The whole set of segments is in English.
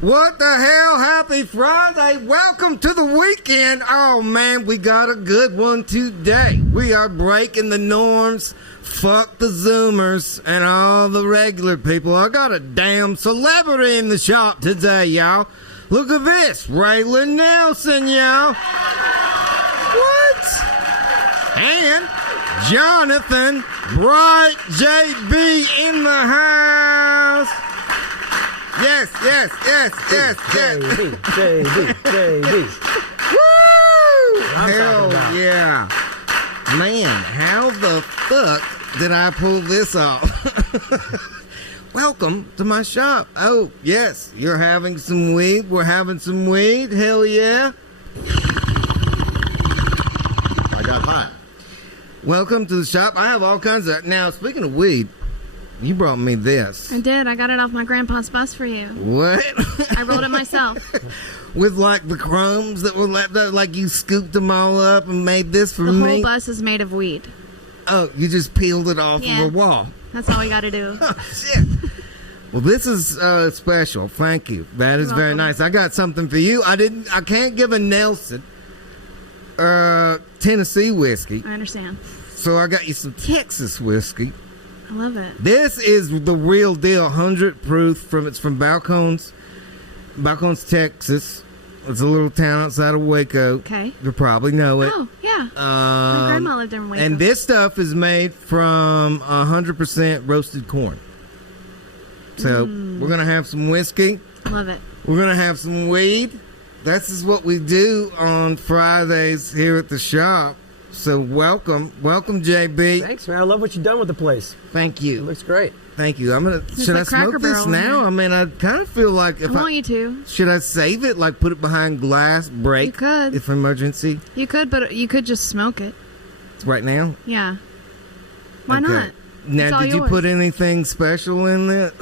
What the hell? Happy Friday. Welcome to the weekend. Oh, man, we got a good one today. We are breaking the norms. Fuck the Zoomers and all the regular people. I got a damn celebrity in the shop today, y'all. Look at this. Raelyn Nelson, y'all. What? And Jonathan Bright JB in the house. Yes. JB. Woo! Hell yeah. Man, how the fuck did I pull this off? Welcome to my shop. Oh, yes, you're having some weed. We're having some weed. Hell yeah. I got hot. Welcome to the shop. I have all kinds of... Now, speaking of weed, you brought me this. I did. I got it off my grandpa's bus for you. What? I rolled it myself. With, like, the crumbs that were left out, like you scooped them all up and made this for me? The whole bus is made of weed. Oh, you just peeled it off of a wall. That's all we got to do. Oh, shit. Well, this is special. Thank you. That is very nice. I got something for you. I can't give a Nelson Tennessee whiskey. I understand. So I got you some Texas whiskey. I love it. This is the real deal, 100 proof. It's from Balcones, Texas. It's a little town outside of Waco. Okay. You probably know it. Oh, yeah. My grandma lived in Waco. And this stuff is made from 100% roasted corn. So we're going to have some whiskey. Love it. We're going to have some weed. This is what we do on Fridays here at the shop. So welcome, JB. Thanks, man. I love what you've done with the place. Thank you. It looks great. Thank you. Should I smoke this now? I mean, I kind of feel like I want you to. Should I save it, like put it behind glass, break? You could. If emergency. You could, but you could just smoke it. Right now? Yeah. Why not? Now, did you put anything special in it?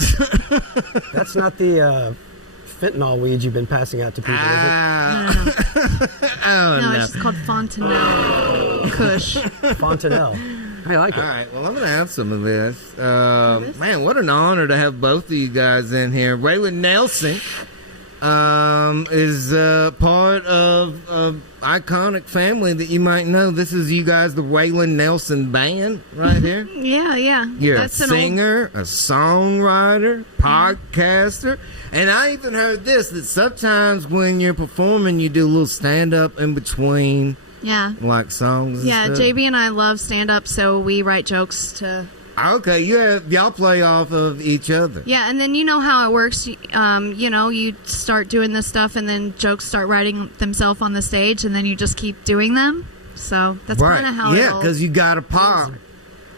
That's not the fentanyl weed you've been passing out to people, is it? No, it's just called Fontanelle. Kush. Fontanelle. I like it. All right, well, I'm going to have some of this. Man, what an honor to have both of you guys in here. Raelyn Nelson is part of iconic family that you might know. This is you guys, the Raelyn Nelson Band, right here. Yeah. You're a singer, a songwriter, podcaster, and I even heard this, that sometimes when you're performing, you do a little stand-up in between. Yeah. Like songs and stuff. JB and I love stand-up, so we write jokes to... Okay, y'all play off of each other. Yeah, and then you know how it works. You start doing this stuff, and then jokes start writing themselves on the stage, and then you just keep doing them. So that's kind of how it Yeah, because you got a pop,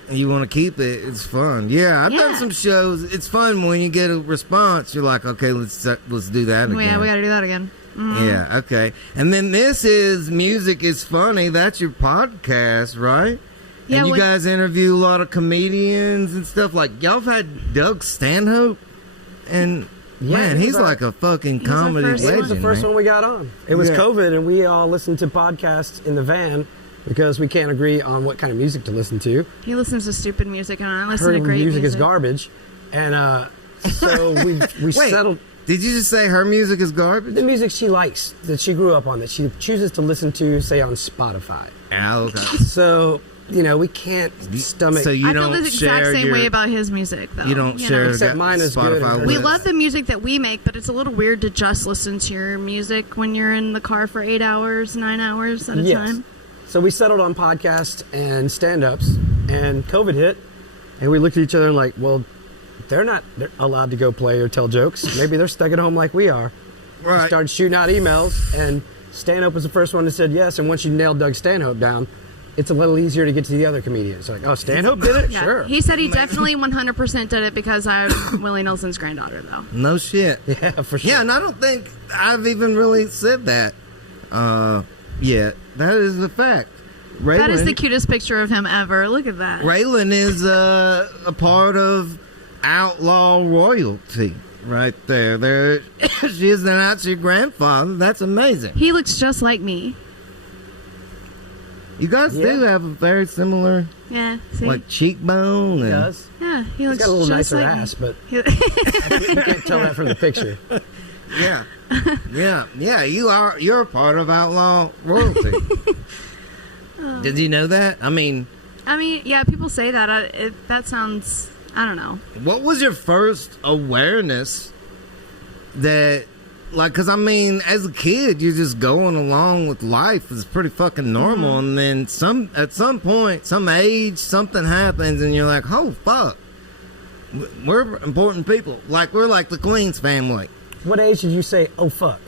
and you want to keep it. It's fun. Yeah, I've done some shows. It's fun when you get a response. You're like, okay, let's do that again. Yeah, we got to do that again. Mm-hmm. Yeah, okay. And then this is Music is Funny. That's your podcast, right? Yeah, and you guys interview a lot of comedians and stuff. Like, y'all have had Doug Stanhope, and man, he's like a fucking comedy legend. It was the first one we got on. It was COVID, and we all listened to podcasts in the van because we can't agree on what kind of music to listen to. He listens to stupid music, and I listen to great music. Music is garbage, and so we settled. Did you just say her music is garbage? The music she likes, that she grew up on, that she chooses to listen to, say, on Spotify. Oh, okay. So, we can't stomach... So you I feel the exact same way about his music, though. You don't share Except mine is Spotify good. We love the music that we make, but it's a little weird to just listen to your music when you're in the car for 8 hours, 9 hours at a time. So we settled on podcasts and stand-ups, and COVID hit, and we looked at each other like, well... They're not allowed to go play or tell jokes. Maybe they're stuck at home like we are. Right. We started shooting out emails, and Stanhope was the first one that said yes. And once you nailed Doug Stanhope down, it's a little easier to get to the other comedians. Like, oh, Stanhope did it? Yeah. Sure. He said he definitely 100% did it because I'm Willie Nelson's granddaughter, though. No shit. Yeah, for sure. Yeah, and I don't think I've even really said that yet. That is a fact. Raelyn, that is the cutest picture of him ever. Look at that. Raelyn is a part of outlaw royalty right there. She is, and that's your grandfather. That's amazing. He looks just like me. You guys do have a very similar, see? like cheekbone. He does. Yeah, he looks got a little just nicer like ass, me. but you can't tell that from the picture. Yeah. You're a part of outlaw royalty. Did you know that? I mean, yeah, people say that. That sounds, I don't know. what was your first awareness that, like, because I mean, as a kid, you're just going along with life. It's pretty fucking normal. And then at some point, some age, something happens, and you're like, oh, fuck. We're important people. Like, we're like the Queen's family. What age did you say, oh, fuck?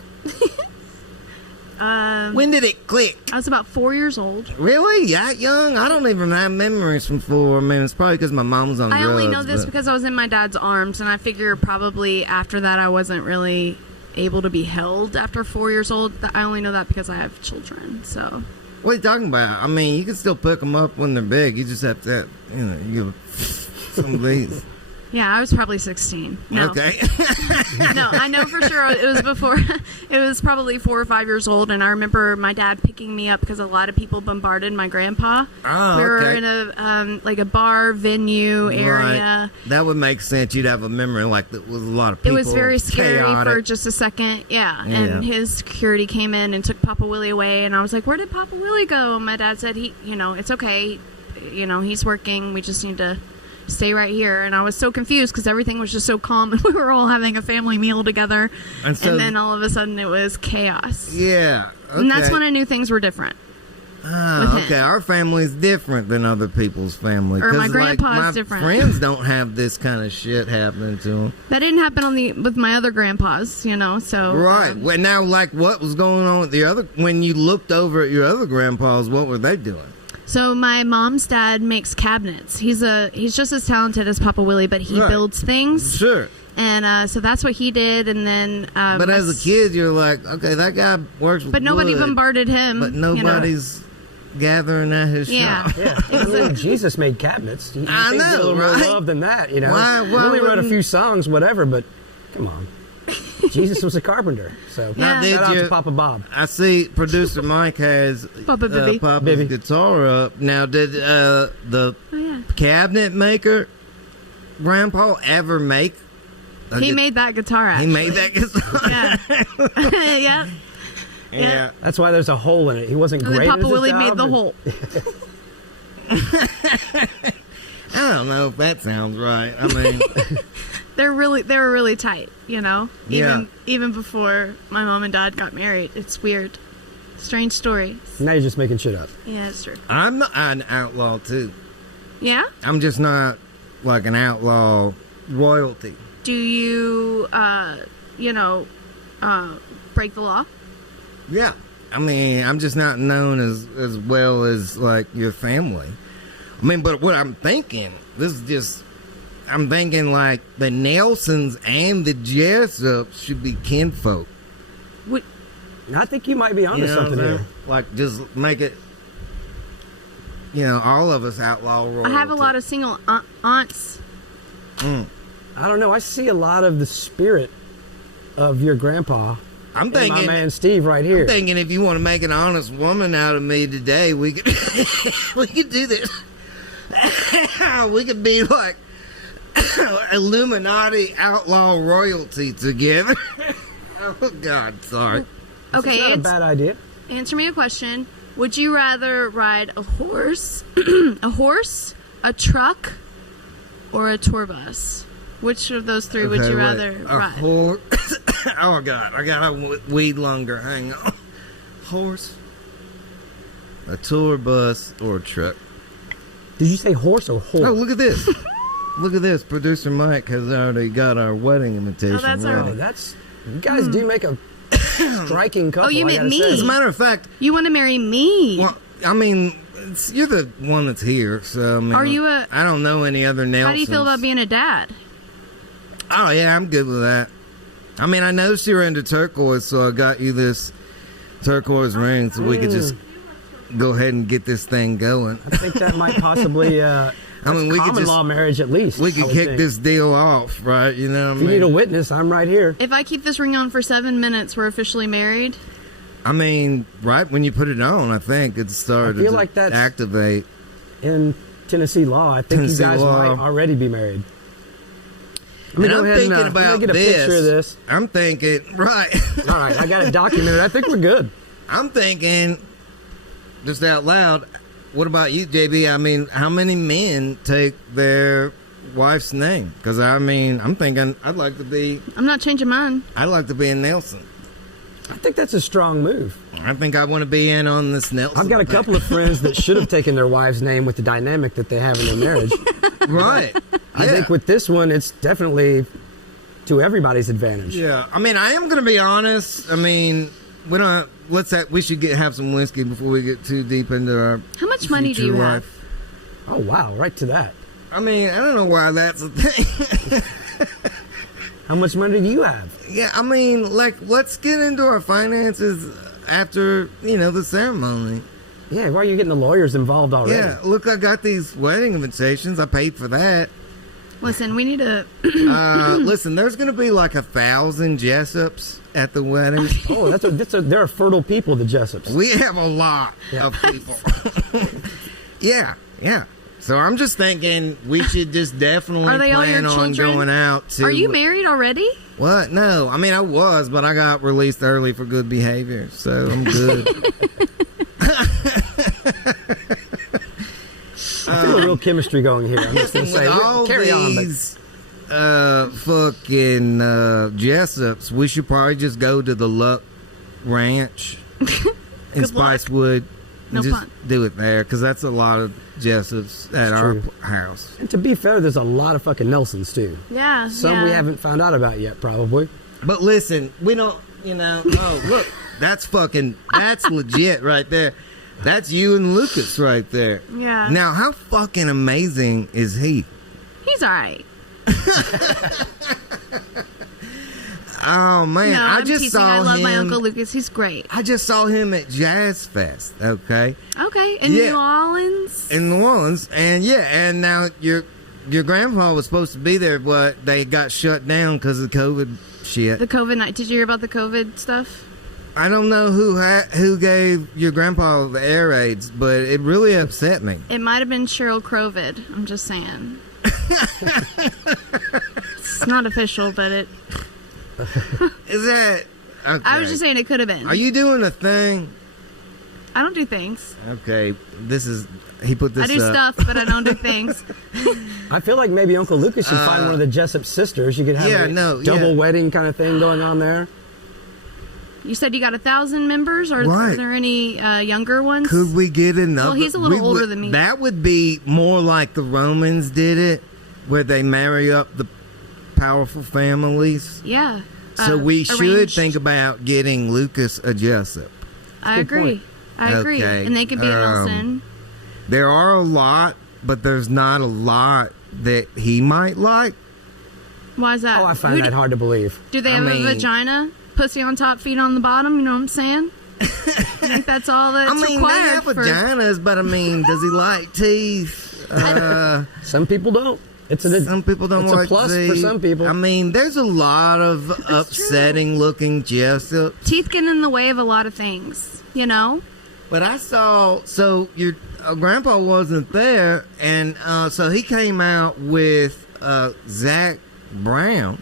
When did it click? I was about 4 years old. Really? That young? I don't even have memories from 4. I mean, it's probably because my mom was on drugs. I only know this because I was in my dad's arms, and I figure probably after that I wasn't really able to be held after 4 years old. I only know that because I have children, so. What are you talking about? I mean, you can still pick them up when they're big. You just have to, you give some of these. Yeah, I was probably 16. No. Okay. No, I know for sure it was before. It was probably 4 or 5 years old, and I remember my dad picking me up because a lot of people bombarded my grandpa. Oh, we were okay. in a like a bar venue area. Right. That would make sense. You'd have a memory like that was a lot of It people. was very scary chaotic. for just a second. Yeah, and his security came in and took Papa Willie away, and I was like, "Where did Papa Willie go?" And my dad said, it's okay. He's working. We just need to stay right here." And I was so confused because everything was just so calm and we were all having a family meal together, and then all of a sudden it was chaos. Yeah, okay. And that's when I knew things were different. Okay, our family's different than other people's family. Or my 'Cause, grandpa's my different. friends don't have this kind of shit happening to them. That didn't happen with my other grandpas, so Right. Well, now, like, what was going on with the other? When you looked over at your other grandpas, what were they doing? So my mom's dad makes cabinets. He's just as talented as Papa Willie, but he builds things. Sure. And so that's what he did. And then, but as a kid, you're like, okay, that guy works with but nobody wood, bombarded him. but nobody's gathering at his shop. Yeah, I mean, Jesus made cabinets. You I think know, a little right? more love than that, Why Willie wrote a wouldn't- few songs, whatever, but come on. Jesus was a carpenter, so Now, shout out to Papa Bob. I see producer Mike has Papa Bibby. Papa's Bibby. guitar up. Now, did the yeah. cabinet maker Grandpa ever make? He made that guitar. He Actually. made that guitar. Yeah. Yeah. Yeah. That's why there's a hole in it. He wasn't And great then at Papa his Willie job, made the and- hole. I don't know if that sounds right. I mean, They were really tight. Yeah. Even before my mom and dad got married. It's weird. Strange story. Now you're just making shit up. Yeah, it's true. I'm not an outlaw too. Yeah. I'm just not like an outlaw royalty. Do you break the law? Yeah. I mean, I'm just not known as well as like your family. I mean, but what I'm thinking, I'm thinking like the Nelsons and the Jessups should be kinfolk. I think you might be onto You know what something I'm saying? here. Like, just make it, all of us outlaw royalty. I have a lot of single aunts. I don't know. I see a lot of the spirit of your grandpa. I'm And thinking, my man Steve right here. I'm thinking if you want to make an honest woman out of me today, we could we could do this. We could be like Illuminati outlaw royalty together. Oh God, sorry. Okay, It's not a bad idea. answer me a question. Would you rather ride a horse, a truck, or a tour bus? Which of those three would Okay, you wait. rather A ride? horse. Oh God, I got a weed longer. Hang on. Horse, a tour bus, or a truck. Did you say horse or whore? Oh, look at this. Look at this. Producer Mike has already got our wedding invitation. Oh, that's our- ready. That's you guys do make a striking couple. Oh, you I meant gotta me. say. As a matter of fact, You want to marry me? well, I mean, you're the one that's here, so I mean, Are you a- I don't know any other Nelsons. How do you feel about being a dad? Oh yeah, I'm good with that. I mean, I noticed you were into turquoise, so I got you this turquoise ring, so we could just go ahead and get this thing going. I think that might possibly. I mean, we could common just law marriage at least. we I could would kick think. this deal off, right? You know what I If mean? you need a witness, I'm right here. If I keep this ring on for 7 minutes, we're officially married. I mean, right when you put it on, I think it started I feel to like that's- activate. In Tennessee law, I think Tennessee you guys law. might already be married. me And go I'm ahead thinking and, about get a picture of this. I'm thinking, right. All right, I got it documented. I think we're good. I'm thinking, just out loud, what about you, JB? I mean, how many men take their wife's name? Because, I mean, I'm thinking I'd like to be a Nelson. I think that's a strong move. I think I want to be in on this Nelson. I've got a couple of friends that should have taken their wife's name with the dynamic that they have in their marriage. Right. I think with this one, it's definitely to everybody's advantage. Yeah. I mean, I am going to be honest. I mean, we should have some whiskey before we get too deep into our How much money do you have? Oh, wow. Right to that. I mean, I don't know why that's a thing. How much money do you have? Yeah, I mean, like, let's get into our finances after, the ceremony. Yeah, why are you getting the lawyers involved already? Yeah, look, I got these wedding invitations. I paid for that. Listen, we need to... Listen, there's going to be like 1,000 Jessups at the wedding. Oh, they're fertile people, the Jessups. We have a lot of people. Yeah. So I'm just thinking we should just definitely plan on going out to... Are you married already? What? No. I mean, I was, but I got released early for good behavior, so I'm good. I feel a real chemistry going here. I'm just going to say, carry on. Fucking Jessups, we should probably just go to the Luck Ranch in Spicewood and just do it there, because that's a lot of Jessups at our house. And to be fair, there's a lot of fucking Nelsons, too. Yeah. Some we haven't found out about yet, probably. But listen, we don't, oh, look, that's legit right there. That's you and Lucas right there. Yeah. Now, how fucking amazing is he? He's all right. Oh, man. No, I just saw him. I love my Uncle Lucas. He's great. I just saw him at Jazz Fest, okay? Okay. In New Orleans? In New Orleans. And now your grandpa was supposed to be there, but they got shut down because of COVID shit. The COVID night. Did you hear about the COVID stuff? I don't know who gave your grandpa the air raids, but it really upset me. It might have been Cheryl Crovid. I'm just saying. It's not official, but it... Is that... Okay. I was just saying it could have been. Are you doing a thing? I don't do things. Okay, he put this I do stuff, but I don't do things. I feel like maybe Uncle Lucas should find one of the Jessup sisters. You could have double wedding kind of thing going on there. You said you got 1,000 members, or is there any younger ones? Could we get another? Well, he's a little older than me. That would be more like the Romans did it, where they marry up the powerful families. Yeah. So we should think about getting Lucas a Jessup. I agree. Okay. And they could be a Nelson. There are a lot, but there's not a lot that he might like. Why is that? Oh, I find that hard to believe. Do they have a vagina? Pussy on top, feet on the bottom, you know what I'm saying? I think that's all that's required. They have vaginas, but does he like teeth? Some people don't. Some people don't like teeth. It's a plus teeth. for some people. I mean, there's a lot of upsetting looking Jessup. Teeth get in the way of a lot of things, But I saw, so your grandpa wasn't there, and so he came out with Zach Brown.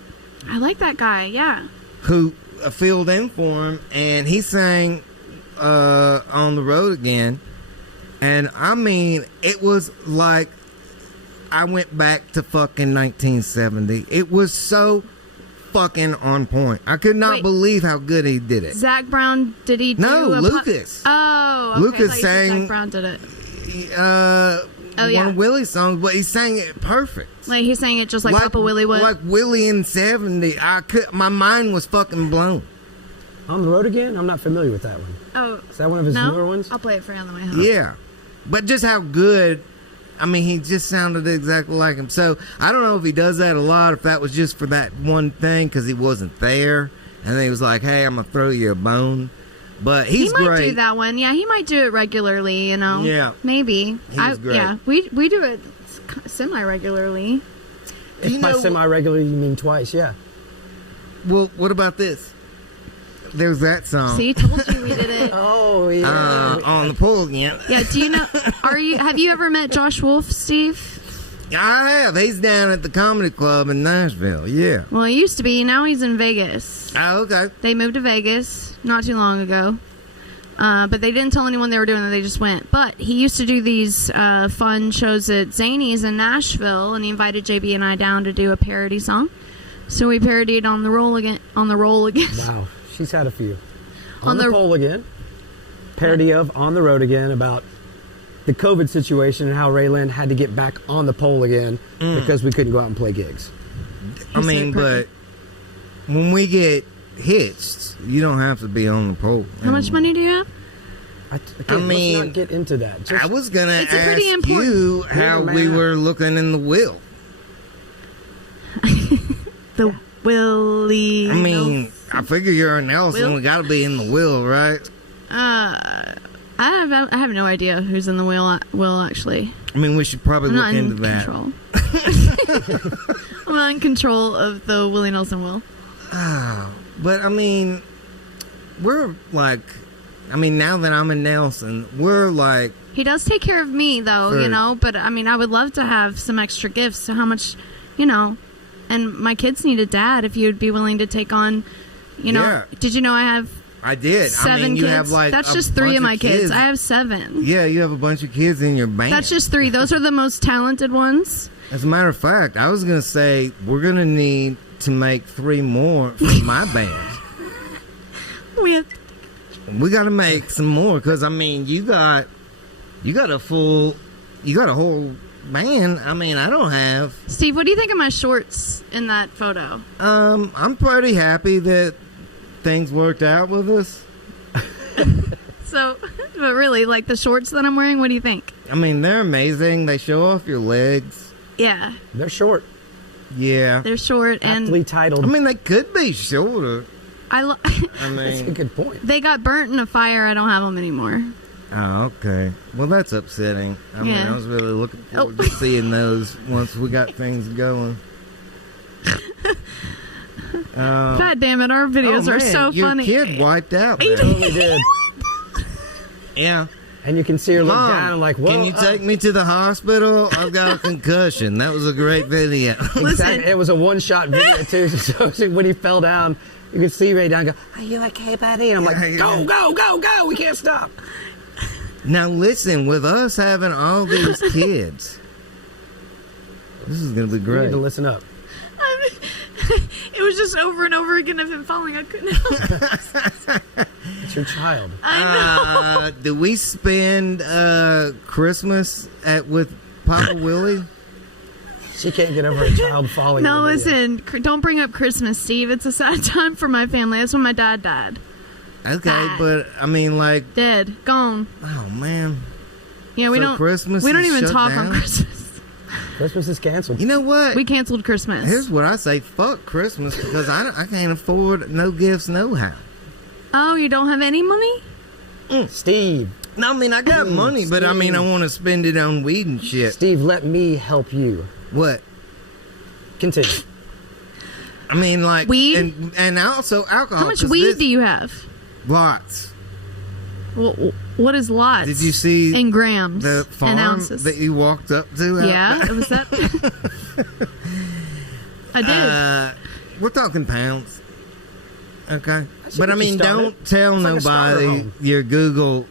I like that guy, yeah. Who filled in for him, and he sang On the Road Again, and I mean, it was like I went back to fucking 1970. It was so fucking on point. I could not believe how good he did it. Zach Brown, did he do Lucas. Oh, okay. Lucas sang. Zach Brown did it. One of Willie's songs, but he sang it perfect. Like he sang it just like Papa Willie would. Like Willie in 70. My mind was fucking blown. On the Road Again? I'm not familiar with that one. Oh. Is that one of his newer ones? I'll play it for you on the way home. Yeah. But just how good, I mean, he just sounded exactly like him. So, I don't know if he does that a lot, if that was just for that one thing, because he wasn't there. And then he was like, hey, I'm going to throw you a bone. But he's great. He might do that one. Yeah, he might do it regularly, Yeah. Maybe. He's great. Yeah, we do it semi-regularly. If by semi-regularly you mean twice, yeah. Well, what about this? There's that song. See, told you we did it. Oh, yeah. On the pole again. Yeah, do you know, have you ever met Josh Wolf, Steve? I have. He's down at the comedy club in Nashville. Yeah. Well, he used to be. Now he's in Vegas. Oh, okay. They moved to Vegas not too long ago. But they didn't tell anyone they were doing it. They just went. But he used to do these fun shows at Zany's in Nashville, and he invited JB and I down to do a parody song. So we parodied On the Roll Again. Wow. She's had a few. On the Pole Again. Parody of On the Road Again, about the COVID situation and how Raelyn had to get back on the pole again because we couldn't go out and play gigs. I mean, but when we get hitched, you don't have to be on the pole. How much money do you have? I mean, let's not get into that. I was going to It's ask pretty important. you how we were looking in the will. The Willie. I mean, I figure you're a Nelson. Will? We got to be in the will, right? I have no idea who's in the will actually. I mean, we should probably I'm look not into in that. control. I'm not in control of the Willie Nelson will. But I mean, we're like, now that I'm a Nelson, we're like. He does take care of me though, you know. But I mean, I would love to have some extra gifts. So how much, you know? And my kids need a dad. If you'd be willing to take on, you know. Yeah. Did you know I have? I did. 7 you kids. have like That's a just 3 bunch of my kids. I have 7. Yeah, you have a bunch of kids in your band. That's just 3. Those are the most talented ones. As a matter of fact, I was gonna say we're gonna need to make 3 more for my band. We got to make some more because I mean, you got a whole band. I mean, I don't have. Steve, what do you think of my shorts in that photo? I'm pretty happy that things worked out with us. So, but really, like the shorts that I'm wearing, what do you think? I mean, they're amazing. They show off your legs. Yeah. They're short. Yeah. They're short and aptly titled. I mean, they could be shorter. I mean, that's a good point. They got burnt in a fire. I don't have them anymore. Oh, okay. Well, that's upsetting. I mean, I was really looking forward to seeing those once we got things going. God damn it, our videos are so funny. Your kid wiped out. He totally did. Yeah. And you can see her look Mom, down and like, whoa. can you take me to the hospital? I've got a concussion. That was a great video. Listen. It was a one-shot video, too. So when he fell down, you could see Ray down and go, are you okay, buddy? And I'm like, go, go, go, go. We can't stop. Now, listen, with us having all these kids, this is going to be You great. need to listen up. It was just over and over again of him falling. I couldn't help it. It's your child. I know. Do we spend Christmas with Papa Willie? She can't get over a child falling. No, in the video. listen, don't bring up Christmas, Steve. It's a sad time for my family. That's when my dad died. Okay, Bad. but I mean, like, Dead. Gone. oh man, Yeah, we So don't. Christmas we don't is even shut talk down? on Christmas. Christmas is canceled. you know what? We canceled Christmas. Here's what I say: fuck Christmas because I can't afford no gifts, no how. Oh, you don't have any money? Steve, No, I mean I got money, but I mean I want to spend it on weed and shit. Steve, let me help you. What? Continue. I mean, like Weed? and also alcohol. How much weed do you have? Lots. What is lots? Did you see in grams the and farm ounces? that you walked up to? Yeah, it was that. I did. We're talking pounds. Okay, should but I get you mean, started. don't tell It's like a starter nobody home. your Google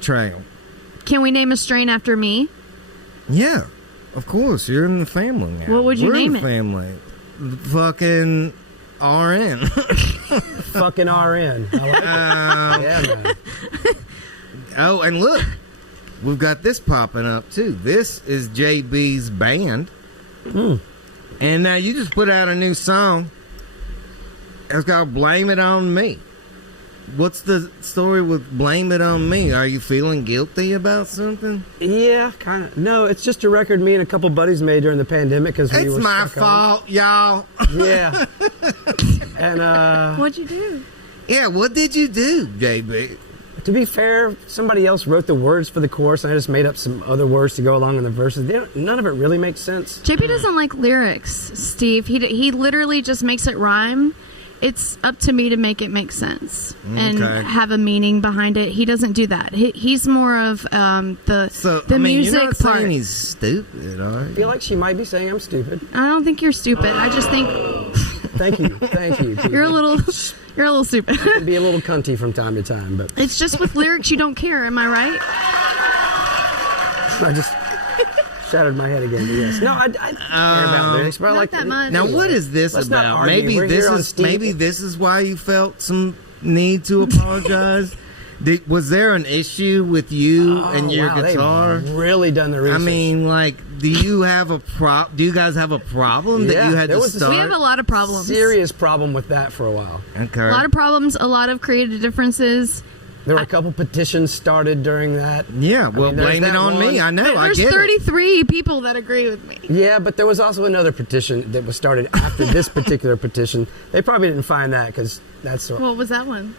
trail. Can we name a strain after me? Yeah, of course. You're in the family now. What would you We're name in the it? family. Fucking RN. Fucking RN. I like it. Yeah, man. Oh, and look, we've got this popping up too. This is JB's band. And now you just put out a new song. It's called Blame It On Me. What's the story with Blame It On Me? Are you feeling guilty about something? Yeah, kind of. No, it's just a record me and a couple buddies made during the pandemic because we It's were my stuck home. fault, y'all. Yeah. And What'd you do? Yeah, what did you do, JB? to be fair, somebody else wrote the words for the chorus, and I just made up some other words to go along in the verses. None of it really makes sense. JP doesn't like lyrics, Steve. He literally just makes it rhyme, it's up to me to make it make sense and Okay. have a meaning behind it. He doesn't do that. He's more of the music you're not part. saying he's stupid, all I right? feel like she might be saying I'm stupid. I don't think you're stupid. I just think Thank you. Peter. you're a little stupid. Can be a little cunty from time to time, but It's just with lyrics you don't care. Am I right? I just shattered my head again. Yes. No, I care about lyrics, but I Not like that much. Now, what is this Let's not about? argue. Maybe We're this here on is Steve. why you felt some need to apologize. Was there an issue with you and your wow, guitar? they've really done the research. I mean, like, do you guys have a problem that Yeah, you had there to was this- start? We have a lot of problems. serious problem with that for a while. Okay. A lot of problems. A lot of creative differences. There were a couple petitions started during that. Yeah, well, mean, there's blame it that on me. one. I know, I There's get it. 33 people that agree with me. Yeah, but there was also another petition that was started after this particular petition. They probably didn't find that because that's What was that one?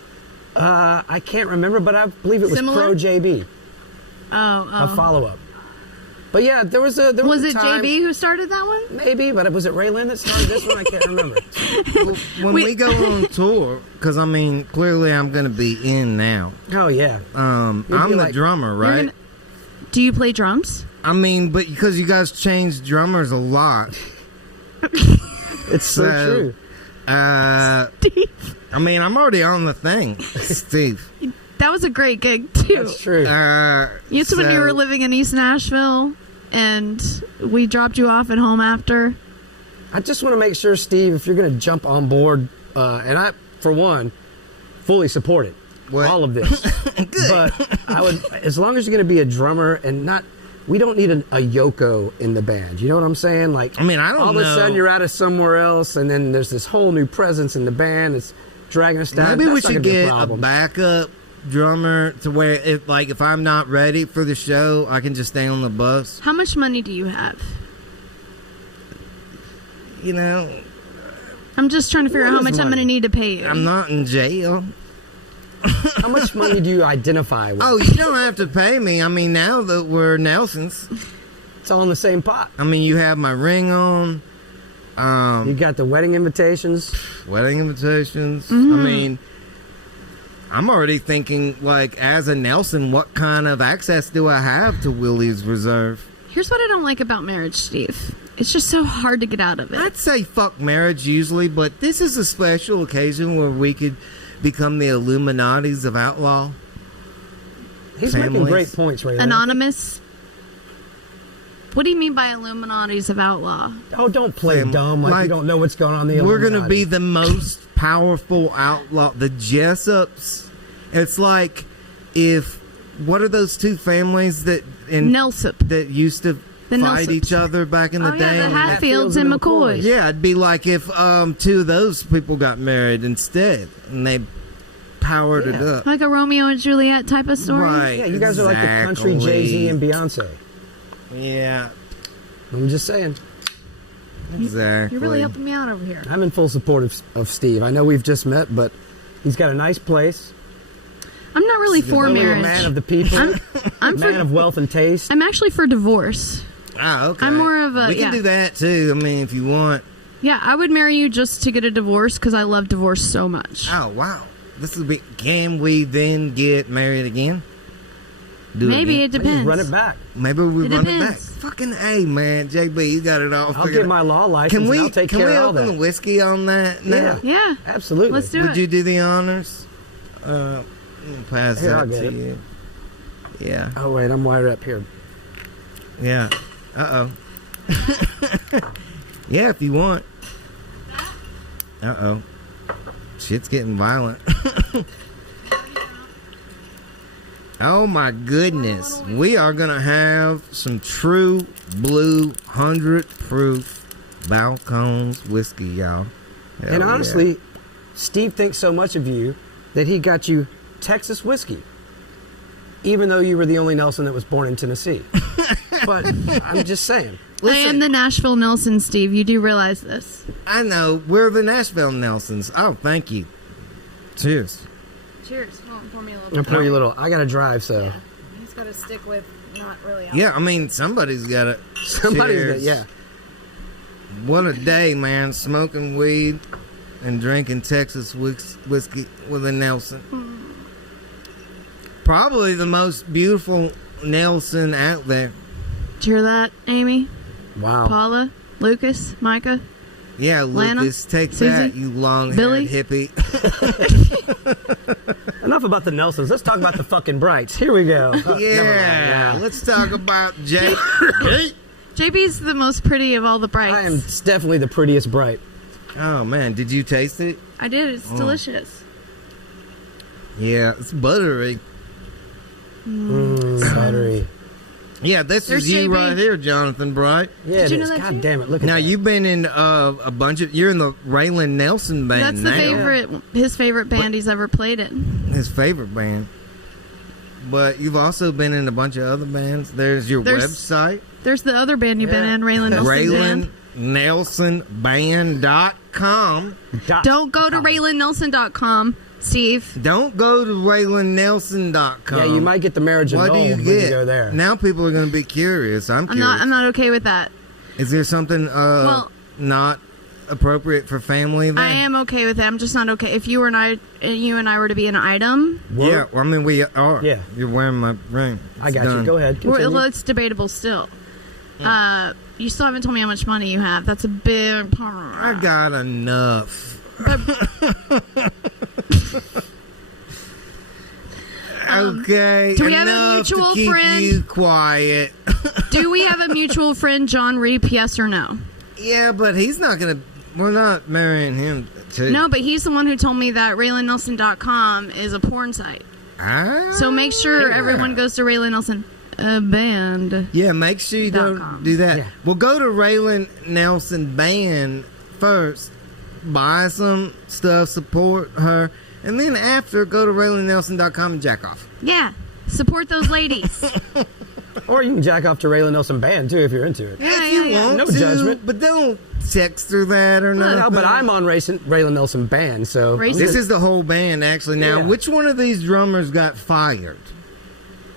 I can't remember, but I believe it was Similar? pro JB, Oh, a follow up. But yeah, there was a was a it time, JB who started that one? Maybe, but was it Raelyn that started this one? I can't remember. When we go on tour, because I mean, clearly I'm going to be in now. Oh yeah, I'm You'd be the like- drummer, You're right? gonna- Do you play drums? I mean, but because you guys changed drummers a lot. it's so true. I mean, I'm already on the thing, Steve. That was a great gig too. That's true. It's when you were living in East Nashville, and we dropped you off at home after. I just want to make sure, Steve, if you're going to jump on board, and I, for one, fully support it, all of this. But I would, as long as you're going to be a drummer and not, we don't need a Yoko in the band. You know what I'm saying? Like, I mean, I don't all of a know. sudden you're out of somewhere else, and then there's this whole new presence in the band. It's dragging us down. Maybe we That's not should gonna be get a problem. backup drummer to where, if I'm not ready for the show, I can just stay on the bus. How much money do you have? You know, I'm just trying to figure out how What is much I'm going money? to need to pay you. I'm not in jail. How much money do you identify with? Oh, you don't have to pay me. I mean, now that we're Nelsons, It's all in the same pot. I mean, you have my ring on. You got the wedding invitations. Wedding invitations. Mm-hmm. I mean, I'm already thinking, like, as a Nelson, what kind of access do I have to Willie's Reserve? Here's what I don't like about marriage, Steve. It's just so hard to get out of it. I'd say fuck marriage usually, but this is a special occasion where we could become the Illuminatis of outlaw. He's making Families. great points right now. Anonymous. What do you mean by Illuminatis of outlaw? Oh, don't play dumb like you don't know what's going on in the We're going to Illuminati. be the most powerful outlaw. The Jessups. It's like what are those two families that Nelsop. that used to The fight Nelsops. each other back in the Oh, day? yeah, the And- Hatfields and McCoys. Yeah, it'd be like if two of those people got married instead, and they powered it up. Like a Romeo and Juliet type of story? Right. Yeah, you guys are like the country exactly. Jay-Z and Beyonce. Yeah, I'm just saying. exactly. You're really helping me out over here. I'm in full support of Steve. I know we've just met, but he's got a nice place. I'm not really for Clearly marriage. a man of the people. I'm man for, of wealth and taste. I'm actually for divorce. Ah, okay. I'm more of a- We can yeah. do that too. I mean, if you want. Yeah, I would marry you just to get a divorce because I love divorce so much. Oh wow, this will be. Can we then get married again? Do Maybe again? it depends. Run it back. Maybe we It run it back. depends. Fucking A, man. JB, you got it all I'll figured get out. my law license Can we and I'll take can care we of all open that. the whiskey on that now? Yeah. Absolutely. Let's do Would it. you do the honors? I'll pass Here, I'll that get to it. you. Yeah. Oh, wait, I'm wired up here. Yeah. Uh-oh. Yeah, if you want. Uh-oh. Shit's getting violent. Oh my goodness. We are going to have some true blue 100 proof Balcones whiskey, y'all. Hell And yeah. honestly, Steve thinks so much of you that he got you Texas whiskey, even though you were the only Nelson that was born in Tennessee. But I'm just saying. I am the Nashville Nelson, Steve. You do realize this. I know. We're the Nashville Nelsons. Oh, thank you. Cheers. Cheers. Pour me a I'll pour you a little. I got to drive, so. He's got to stick with not really. Yeah, I mean, somebody's got to. Somebody's got, yeah. What a day, man. Smoking weed. and drinking Texas whiskey with a Nelson. Probably the most beautiful Nelson out there. Did you hear that, Amy? Wow. Paula? Lucas? Micah? Yeah, Lana? Lucas, take Susie? that, you long-haired Billy? hippie. Enough about the Nelsons. Let's talk about the fucking Brights. Here we go. Yeah, let's talk about Jay. JB's the most pretty of all the Brights. I am definitely the prettiest Bright. Oh, man, did you taste it? I did. It's delicious. Yeah, it's buttery. Buttery. Yeah, this There's is you JB. right here, Jonathan Bright. Yeah, Did it you know is. that God too? damn it. Look at Now, that. you've been in a bunch of... You're in the Raelyn Nelson band That's now. the favorite, his favorite band he's ever played in. His favorite band. But you've also been in a bunch of other bands. There's your There's- website. There's the other band you've been in, Raelyn Nelson Band. RaelynNelsonBand.com. Don't go to RaelynNelson.com, Steve. Don't go to RaelynNelson.com. Yeah, you might get the marriage What do annulled you when get? you go there. Now people are going to be curious. I'm curious. I'm not okay with that. Is there something not appropriate for family then? I am okay with it. I'm just not okay. If you and I were to be an item, Yeah, well, I mean, we are. Yeah. You're wearing my ring. I It's got you. done. Go ahead. Continue. well, it's debatable still. You still haven't told me how much money you have. That's a big part. I got enough. Okay. Do we have a enough to mutual keep friend? you quiet. Do we have a mutual friend, John Reap? Yes or no? Yeah, but he's not gonna. We're not marrying him too. No, but he's the one who told me that RaelynNelson.com is a porn site. So make sure everyone goes to Raelyn Nelson Band. Yeah, make sure you don't .com. do that. Yeah. Well, go to Raelyn Nelson Band first. Buy some stuff, support her, and then after, go to RaelynNelson.com and jack off. Yeah, support those ladies. Or you can jack off to Raelyn Nelson Band, too, if you're into it. Yeah, If you want No to, judgment. but don't text through that or nothing. No, but I'm on Raelyn Nelson Band, so... Racist. This is the whole band, actually. Now, Yeah. which one of these drummers got fired?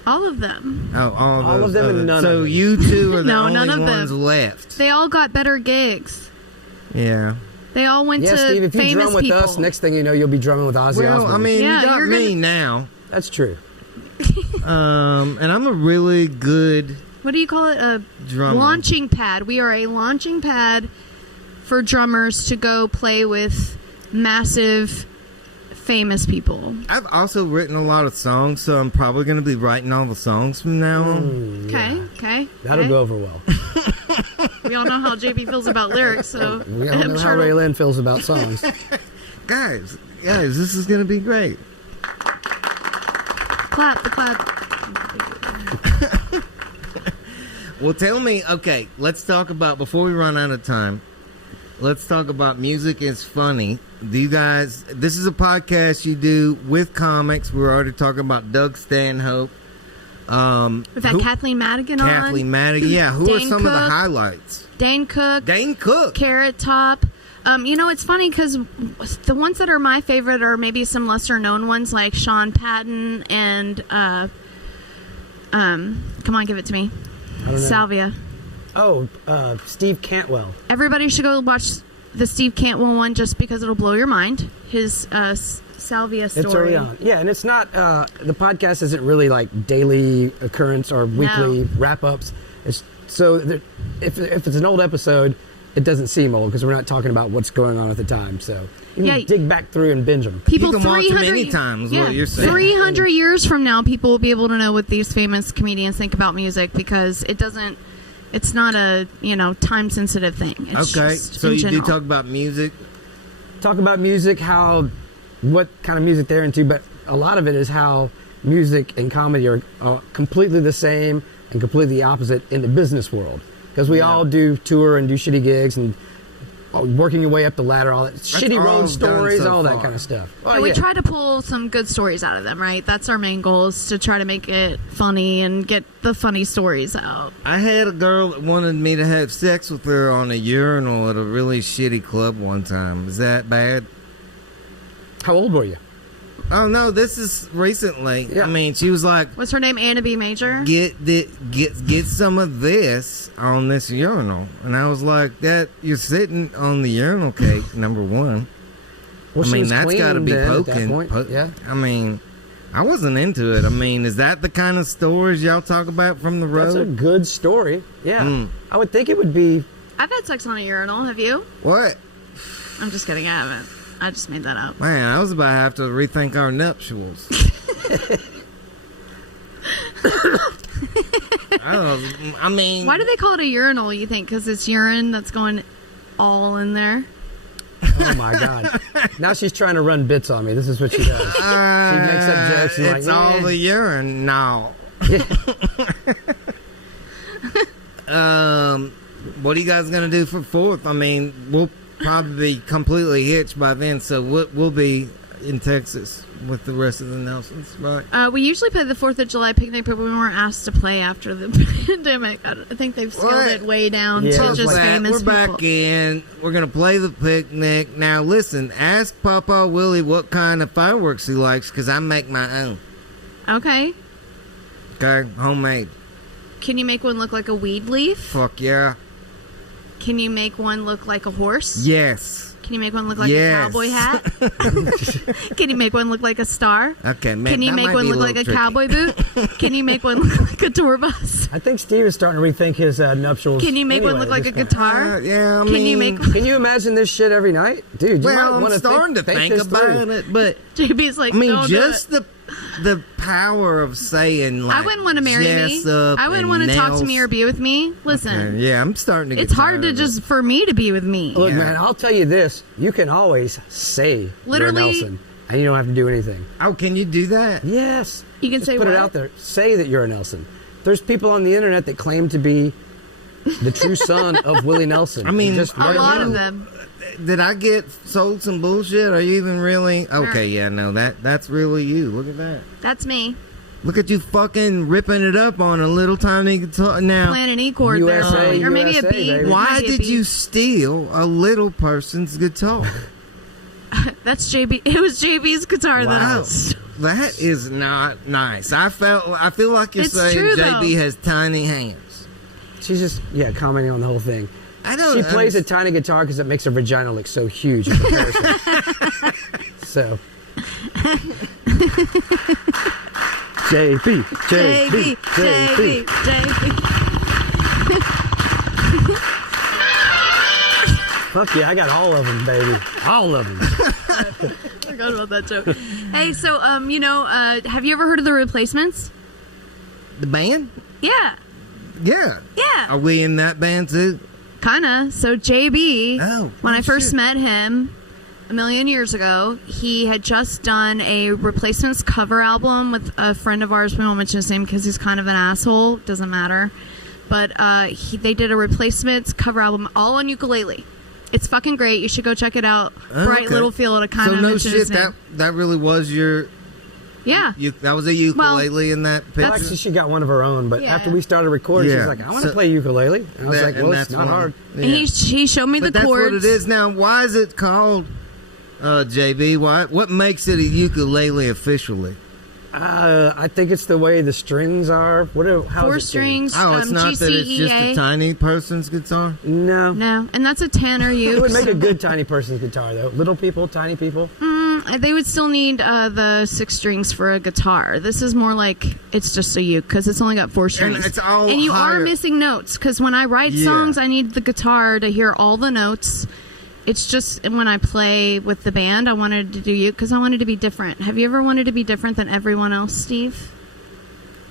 All of them. Oh, All of them and none So of them. you two are the No, only none of ones them. left. They all got better gigs. Yeah. They all went Yeah, to Steve, if you famous drum with people. us, next thing you know, you'll be drumming with Ozzy Well, Osbourne. I mean, Yeah, you got you're me gonna- now. That's true. And I'm a really good What do you call it? A drummer. launching pad. We are a launching pad for drummers to go play with massive, famous people. I've also written a lot of songs, so I'm probably going to be writing all the songs from now on. Okay. That'll go over well. We all know how JB feels about lyrics, so We all I'm know sure how it'll- Raelyn feels about songs. Guys, this is going to be great. clap the clap. Well, tell me, okay, let's talk about, before we run out of time, let's talk about Music is Funny. Do you guys, this is a podcast you do with comics. We're already talking about Doug Stanhope. We've had Kathleen Madigan on. Kathleen Madigan. Yeah, who are Dane some of the Cook. highlights? Dane Cook. Dane Cook. Carrot Top. It's funny because the ones that are my favorite are maybe some lesser known ones like Sean Patton and come on, give it to me. I don't know. Salvia. Oh, Steve Cantwell. Everybody should go watch the Steve Cantwell one just because it'll blow your mind. His Salvia story. It's early on. Yeah, and it's not, the podcast isn't really like daily occurrence or weekly wrap-ups. So if it's an old episode, it doesn't seem old because we're not talking about what's going on at the time. So you can dig back through and binge them. People You can watch them 300 anytime, is what you're saying. 300 years from now, people will be able to know what these famous comedians think about music because it's not a, time sensitive thing. It's Okay, just so in you general. do talk about music. Talk about music, what kind of music they're into, but a lot of it is how music and comedy are completely the same and completely opposite in the business world. Because we all do tour and do shitty gigs and working your way up the ladder, all that shitty all road done stories, so all that far. kind of stuff. And we try to pull some good stories out of them, right? That's our main goal, is to try to make it funny and get the funny stories out. I had a girl that wanted me to have sex with her on a urinal at a really shitty club one time. Is that bad? How old were you? Oh no, this is recently. Yeah. I mean, she was like, What's her name? Anna B. Major? get some of this on this urinal. And I was like, that you're sitting on the urinal cake, number one. Well, I she mean, was that's clean got to be then at that poking. point, yeah. I mean, I wasn't into it. I mean, is that the kind of stories y'all talk about from the road? That's a good story. Yeah. I would think it would be. I've had sex on a urinal. Have you? What? I'm just kidding. I haven't. I just made that up. Man, I was about to have to rethink our nuptials. I mean... Why do they call it a urinal, you think? Because it's urine that's going all in there? Oh, my God. Now she's trying to run bits on me. This is what she does. She makes up jokes. And It's all the urine. No. What are you guys going to do for 4th? I mean, we'll probably be completely hitched by then, so we'll be in Texas with the rest of the Nelsons, right? We usually play the 4th of July picnic, but we weren't asked to play after the pandemic. I think they've scaled it way down to just famous We're people. back in. We're going to play the picnic. Now, listen, ask Papa Willie what kind of fireworks he likes, because I make my own. Okay. Okay? Homemade. Can you make one look like a weed leaf? Fuck yeah. Can you make one look like a horse? Yes. Can you make one look like a cowboy hat? Can you make one look like a star? Okay, man. Can you make one look like a cowboy boot? Can you make one look like a tour bus? I think Steve is starting to rethink his nuptials. Can you make one look like a guitar? Yeah, I Can mean... you make? Can you imagine this shit every night? Dude, you might Well, want I'm starting to think this about through. it, but... JB's like, I mean, don't just do it. the power of saying, like, I wouldn't want to marry me. Jessup I wouldn't and want to talk to Nels. me or be with me. Listen, Okay, yeah, I'm starting to get it's hard tired to of it. just for me to be with me. Look, Yeah. man, I'll tell you this. You can always say Literally- you're a Nelson, and you don't have to do anything. Oh, can you do that? Yes. You can Just say put what? it out there. Say that you're a Nelson. There's people on the internet that claim to be the true son of Willie Nelson. I mean, just A let lot them of know. them. Did I get sold some bullshit? Are you even really... Okay, yeah, no, that's really you. Look at that. That's me. Look at you fucking ripping it up on a little tiny guitar. Now, Playing an E chord there, USA, or maybe a USA, B. baby. why Maybe a did B. you steal a little person's guitar? That's JB. It was JB's guitar Wow, that. that is not nice. I feel like you're It's saying true, JB though. has tiny hands. She's just, commenting on the whole thing. I don't. She plays a tiny guitar because it makes her vagina look so huge in comparison. So. JB. Fuck yeah, I got all of them, baby. All of them. Forgot about that joke. Hey, so have you ever heard of the Replacements? The band? Yeah, Yeah. yeah, Are we in that band too? kinda. So JB, when I first shit. met him a million years ago, he had just done a Replacements cover album with a friend of ours. We won't mention his name because he's kind of an asshole. Doesn't matter. But they did a Replacements cover album all on ukulele. It's fucking great. You should go check it out. Bright Okay. Little Field. I kind So of no mentioned shit. his name. That really was your. Yeah. That was a ukulele in that picture. Well, actually, she got one of her own, but Yeah. after we started recording, Yeah. she's like, I want to So- play ukulele. And I was like, well, it's that's not one. hard. Yeah. And he showed me But the that's chords. what it is now. Why is it called JB? What makes it a ukulele officially? I think it's the way the strings are. How Four is it tuned? strings. Oh, it's not that it's just a GCEA. tiny person's guitar. No. No, and that's a tenor It uke. would make a good tiny person's guitar, though. Little people, tiny people. They would still need the 6 strings for a guitar. This is more like it's just a uke because it's only got 4 strings. it's all and you higher. are missing notes because when I write Yeah. songs, I need the guitar to hear all the notes. It's just when I play with the band, I wanted to do uke because I wanted to be different. Have you ever wanted to be different than everyone else, Steve?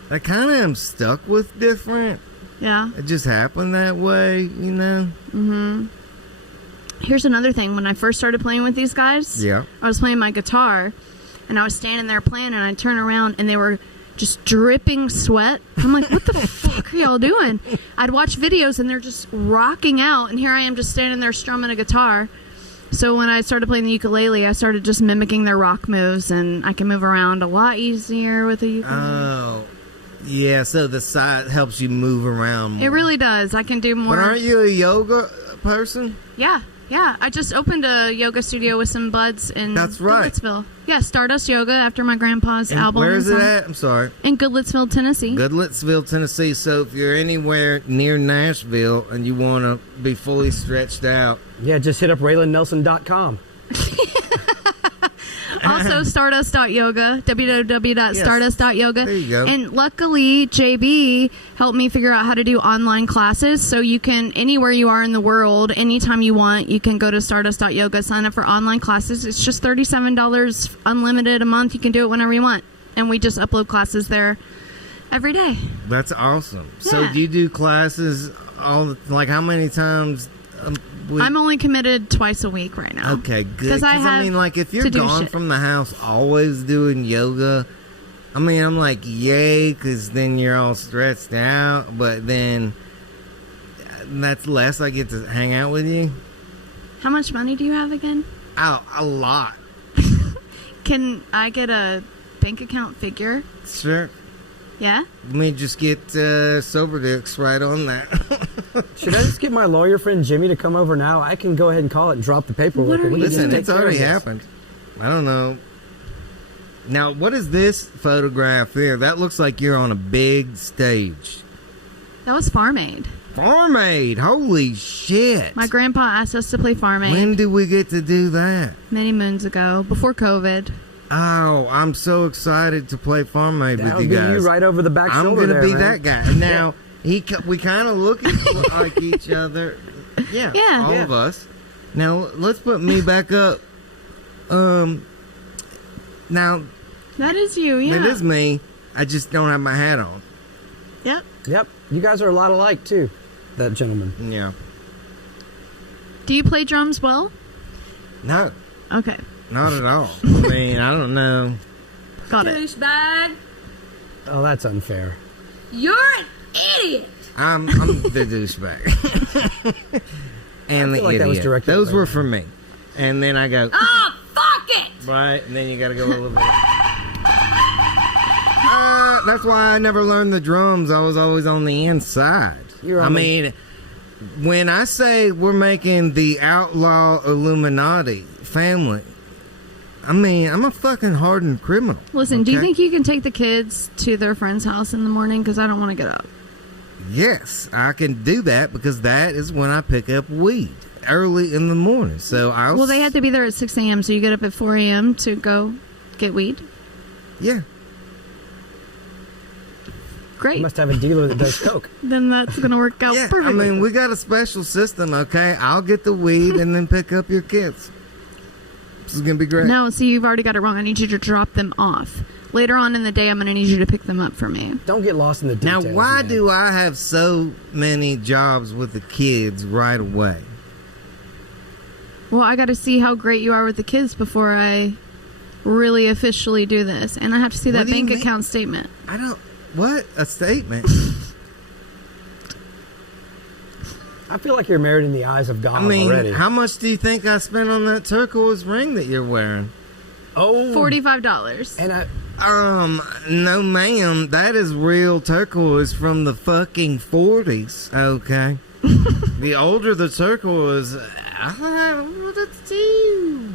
I kind of am stuck with different. Yeah. It just happened that way, you know? Here's another thing. When I first started playing with these guys, Yeah. I was playing my guitar, and I was standing there playing, and I turn around, and they were just dripping sweat. I'm like, what the fuck are y'all doing? I'd watch videos, and they're just rocking out, and here I am just standing there strumming a guitar. So when I started playing the ukulele, I started just mimicking their rock moves, and I can move around a lot easier with a ukulele. Oh. Yeah, so the side helps you move around more. It really does. I can do more. But aren't you a yoga person? Yeah. I just opened a yoga studio with some buds in That's right. Goodlettsville. Yeah, Stardust Yoga after my grandpa's And album. where is it song. at? I'm sorry. In Goodlettsville, Tennessee. Goodlettsville, Tennessee. So if you're anywhere near Nashville and you want to be fully stretched out, Yeah, just hit up RaelynNelson.com. Also, Stardust.yoga, www.stardust.yoga. There you go. And luckily, JB helped me figure out how to do online classes. So you can, anywhere you are in the world, anytime you want, you can go to Stardust.yoga, sign up for online classes. It's just $37 unlimited a month. You can do it whenever you want. And we just upload classes there every day. That's awesome. So Yeah. do you do classes like how many times a week? I'm only committed twice a week right now. Okay, good. 'Cause I have mean, like, if you're to do gone shit. from the house always doing yoga, I mean, I'm like, yay, because then you're all stretched out, but then that's less I get to hang out with you. How much money do you have again? Oh, a lot. Can I get a bank account figure? Sure. Yeah? Let me just get Sober Dicks right on that. Should I just get my lawyer friend Jimmy to come over now? I can go ahead and call it and drop the paperwork. What are and we you can just Listen, take it's care of already this. happened. I don't know. Now, what is this photograph here? That looks like you're on a big stage. That was Farm Aid. Farm Aid! Holy shit! My grandpa asked us to play Farm Aid When do we get to do that? many moons ago, before COVID. Oh, I'm so excited to play Farm Aid That with would you be guys. you right over the back I'm shoulder gonna there, be man. that guy. Now, we kind of look like each other. Yeah, Yeah. all Yeah. of us. Now, let's put me back up. Now, That is you, yeah. it is me. I just don't have my hat on. Yep. Yep. You guys are a lot alike, too, that gentleman. Yeah. Do you play drums well? No, Okay. not at all. I mean, I don't know. Got it. Douchebag. Oh, that's unfair. You're an idiot. I'm the douchebag. And I the feel like that was idiot. directed Those at were me. for me. And then I go, Ah, fuck it. right, and then you gotta go a little bit. That's why I never learned the drums. I was always on the inside. You're I on the- mean, when I say we're making the outlaw Illuminati family, I mean, I'm a fucking hardened criminal. Listen, do you okay? think you can take the kids to their friend's house in the morning? Because I don't want to get up. Yes, I can do that because that is when I pick up weed early in the morning. So I'll. Well, they had to be there at 6 a.m., so you get up at 4 a.m. to go get weed? Yeah. Great. You must have a dealer that does coke. Then that's going to work out Yeah, I perfectly. mean, we got a special system, okay? I'll get the weed and then pick up your kids. This is going to be great. No, see, you've already got it wrong. I need you to drop them off. Later on in the day, I'm going to need you to pick them up for me. Don't get lost in the Now, details. why man. do I have so many jobs with the kids right away? Well, I got to see how great you are with the kids before I really officially do this. And I have to see What that do you bank mean? account statement. I don't... What? A statement? I feel like you're married in the eyes of God I mean, already. how much do you think I spent on that turquoise ring that you're wearing? Oh. $45. And I... No, ma'am. That is real turquoise from the fucking 40s, okay? The older the turquoise, I don't know what to do.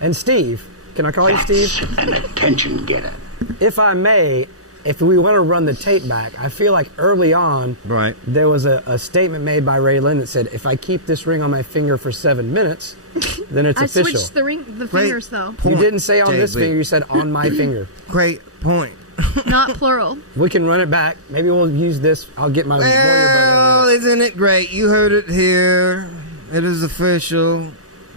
And Steve, can I call you Steve? An attention getter. If I may, if we want to run the tape back, I feel like early on Right. there was a statement made by Raelyn that said, if I keep this ring on my finger for 7 minutes, then it's I official. switched the Great fingers, though. You point, didn't say on this JB. finger, you said on my finger. Great point. Not plural. We can run it back. Maybe we'll use this. I'll get my lawyer Well, buddy. isn't it great? You heard it here. It is official.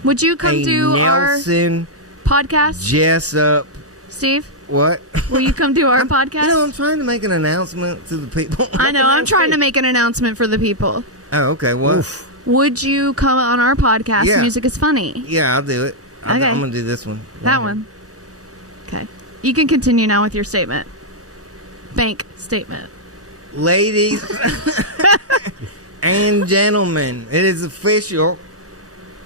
Would you come A do Nelson our podcast, Jessup. Steve? What? Will you come do our podcast? You know, I'm trying to make an announcement to the people. I know. I'm trying to make an announcement for the people. Oh, okay. What? Would you come on our podcast? Yeah. Music is funny. Yeah, I'll do it. I'm Okay. going to do this one. That one. Okay. You can continue now with your statement. Bank statement. Ladies and gentlemen, it is official.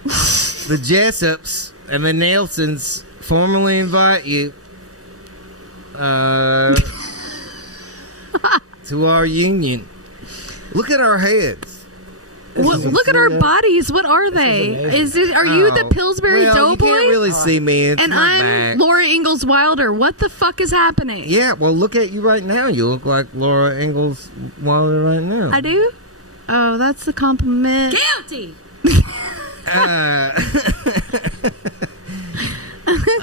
The Jessups and the Nelsons formally invite you to our union. Look at our heads. What, look at our bodies. What are is they? amazing. Are you the Oh, Pillsbury well, you Doughboy? can't really see me. It's and my I'm back. Laura Ingalls Wilder. What the fuck is happening? Yeah, well, look at you right now. You look like Laura Ingalls Wilder right now. I do? Oh, that's a compliment. Guilty.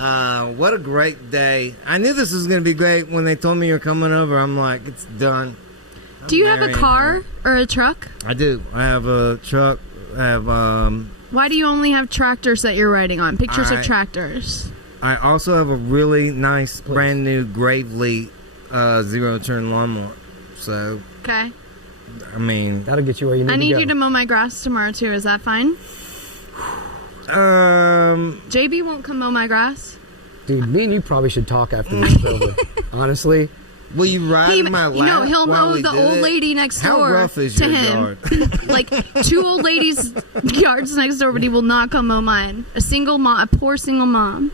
What a great day. I knew this was going to be great when they told me you're coming over. I'm like, it's done. Do you have a car or a truck? I do. I have a truck. I have, Why do you only have tractors that you're riding on? Pictures of tractors. I also have a really nice, brand new Gravely zero-turn lawnmower. So, Okay. I mean, That'll get you where you need I to need go. you to mow my grass tomorrow, too. Is that fine? JB won't come mow my grass. Dude, me and you probably should talk after this is over. Honestly. will you ride in my lap? No, he'll while mow we the do old it? lady next How door rough is to your him. yard? Like 2 old ladies' yards next door, but he will not come mow mine. A single mom, a poor single mom.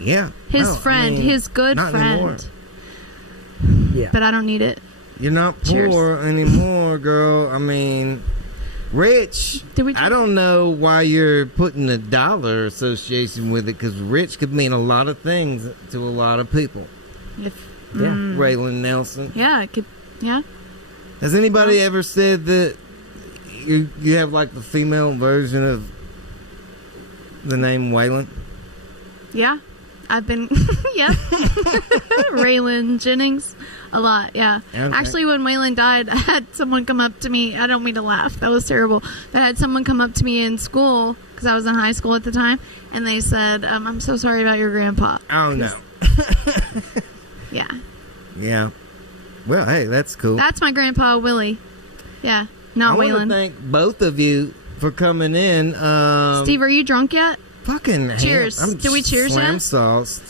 Yeah. His No, friend, I mean, his good not friend. anymore. Yeah. But I don't need it. You're not Cheers. poor anymore, girl. I mean, rich. Did we I don't know why you're putting a dollar association with it, because rich could mean a lot of things to a lot of people. If, Yeah. Raelyn Nelson. yeah, it could. Yeah. Has anybody ever said that you have like the female version of the name Waylon? Yeah. I've been, yeah. Raelyn Jennings. A lot, yeah. Okay. Actually, when Waylon died, I had someone come up to me. I don't mean to laugh. That was terrible. I had someone come up to me in school, because I was in high school at the time, and they said, I'm so sorry about your grandpa. Oh, no. Yeah. Yeah. Well, hey, that's cool. That's my grandpa, Willie. Yeah, not I want to Waylon. thank both of you for coming in. Steve, are you drunk yet? Fucking Cheers. I'm Did we cheers slam yet? sauced.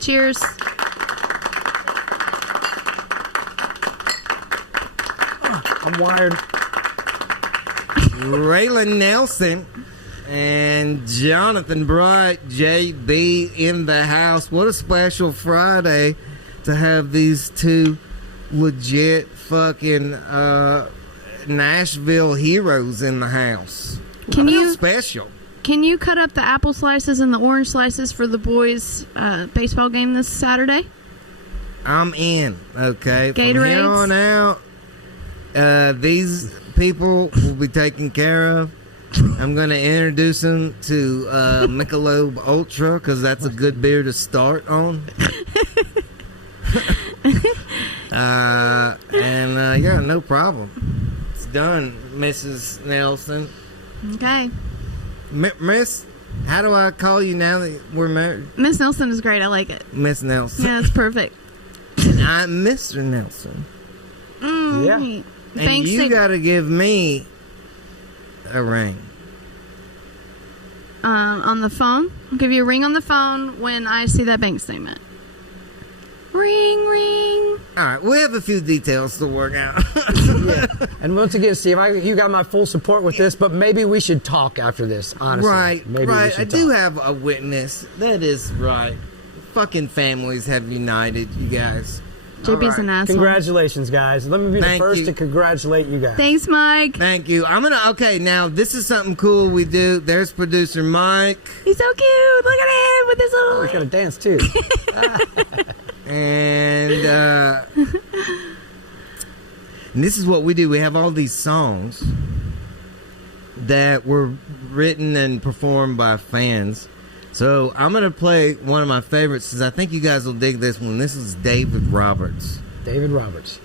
Cheers. I'm wired. Raelyn Nelson and Jonathan Bright, JB in the house. What a special Friday to have these two legit fucking Nashville heroes in the house. Can Real you special? Can you cut up the apple slices and the orange slices for the boys' baseball game this Saturday? I'm in. Okay, from Gatorades? here on out, these people will be taken care of. I'm going to introduce them to Michelob Ultra, because that's a good beer to start on. Yeah, no problem. It's done, Mrs. Nelson. Okay. Miss, how do I call you now that we're married? Miss Nelson is great. I like it. Miss Nelson. Yeah, it's perfect. I'm Mr. Nelson. Yeah. And Thanks. you got to give me a ring. On the phone. I'll give you a ring on the phone when I see that bank statement. Ring, ring. All right, we have a few details to work out. Yeah. And once again, Steve, you got my full support with this, but maybe we should talk after this, honestly. Right, Maybe we right. should I talk. do have a witness. That is right. Fucking families have united, you guys. JP's All right. an asshole. Congratulations, guys. Let me be the Thank first you. to congratulate you guys. Thanks, Mike. Thank you. Okay, now this is something cool we do. There's producer Mike. He's so cute. Look at him with his Oh, little. we got to dance, too. And this is what we do. We have all these songs that were written and performed by fans. So I'm going to play one of my favorites, because I think you guys will dig this one. This is David Roberts. David Roberts,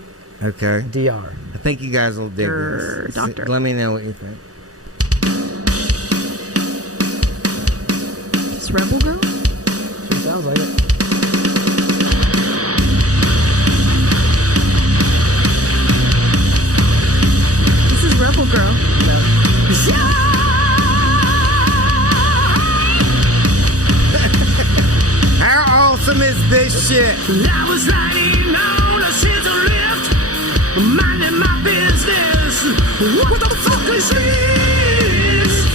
Okay. DR. I think you guys will dig this. Doctor. Let me know what you think. It's Rebel Girl. Sure sounds like it. This is Rebel Girl. How awesome is this shit? I was riding on a scissor lift, minding my business. What the fuck is this?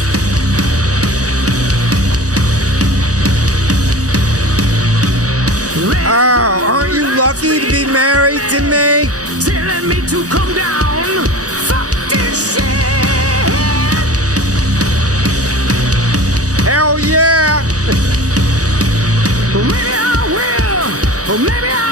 Oh, aren't you lucky to be married to me? Telling me to come down. Fuck this shit. Hell yeah! Maybe I will, or maybe I